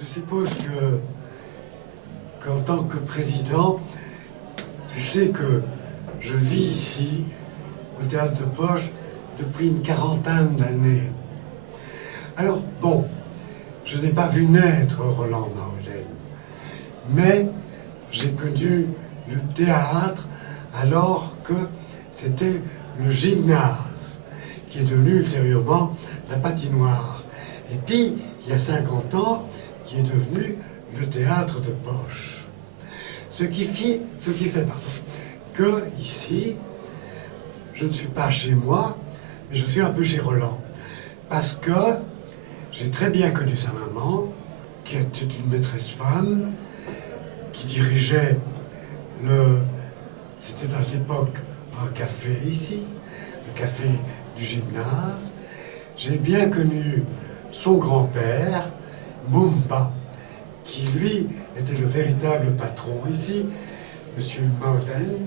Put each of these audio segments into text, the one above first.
Je suppose qu'en tant que président, tu sais que je vis ici, au Théâtre de Poche, depuis une quarantaine d'années. Alors, bon, je n'ai pas vu naître Roland Maodène, mais j'ai connu le théâtre alors que c'était le gymnase, qui est devenu ultérieurement la patinoire. Et puis, il y a 50 ans, qui est devenu le Théâtre de Poche. Ce qui fait que ici, je ne suis pas chez moi, mais je suis un peu chez Roland. Parce que j'ai très bien connu sa maman, qui était une maîtresse femme, qui dirigeait c'était à l'époque un café ici, le café du gymnase. J'ai bien connu son grand-père, Moumba, qui lui était le véritable patron ici, Monsieur Maodène.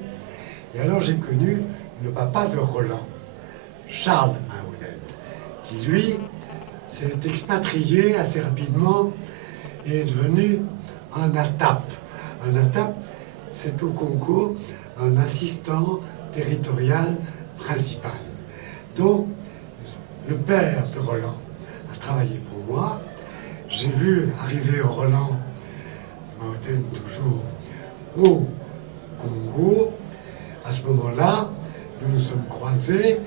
Et alors j'ai connu le papa de Roland, Charles Maodène, qui lui s'est expatrié assez rapidement et est devenu un ATAP. Un ATAP, c'est au Congo un assistant territorial principal. Donc, le père de Roland a travaillé pour moi. J'ai vu arriver Roland Maodène toujours au Congo. À ce moment-là, nous nous sommes croisés.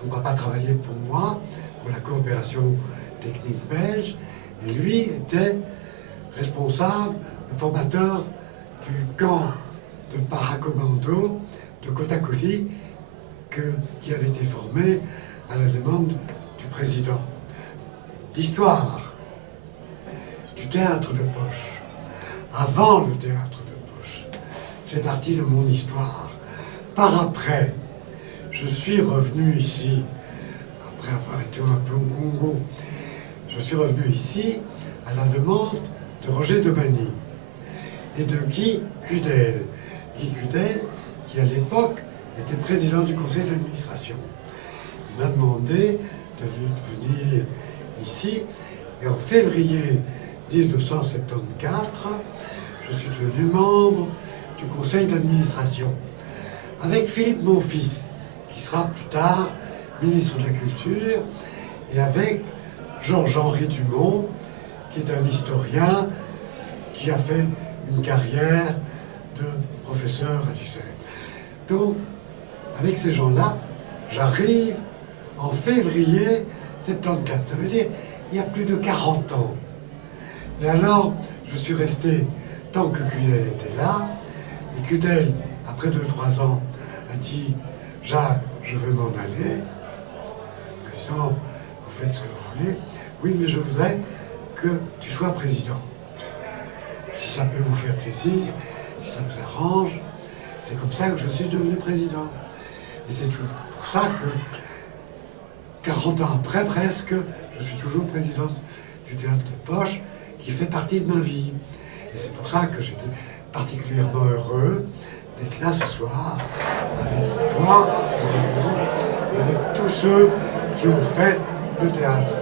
Son papa travaillait pour moi, pour la coopération technique belge, et lui était responsable, le formateur du camp de paracommando de Kotakoli, qui avait été formé à la demande du président. L'histoire du Théâtre de Poche, avant le Théâtre de Poche, fait partie de mon histoire. Par après, je suis revenu ici, après avoir été un peu au Congo, je suis revenu ici à la demande de Roger Domany et de Guy Cudel. Guy Cudel, qui à l'époque était président du conseil d'administration. Il m'a demandé de venir ici, et en février 1974, je suis devenu membre du conseil d'administration, avec Philippe Monfils, qui sera plus tard ministre de la Culture, et avec Georges-Henri Dumont, qui est un historien qui a fait une carrière de professeur à l'UCER. Donc, avec ces gens-là, j'arrive en février 74. Ça veut dire il y a plus de 40 ans. Et alors, je suis resté tant que Cudel était là. Et Cudel, après 2-3 ans, a dit « Jacques, je veux m'en aller. » Président, vous faites ce que vous voulez. Oui, mais je voudrais que tu sois président. Si ça peut vous faire plaisir, si ça vous arrange, c'est comme ça que je suis devenu président. Et c'est pour ça que, 40 ans après presque, je suis toujours président du Théâtre de Poche, qui fait partie de ma vie. Et c'est pour ça que j'étais particulièrement heureux d'être là ce soir, avec toi, avec vous, et avec tous ceux qui ont fait le théâtre.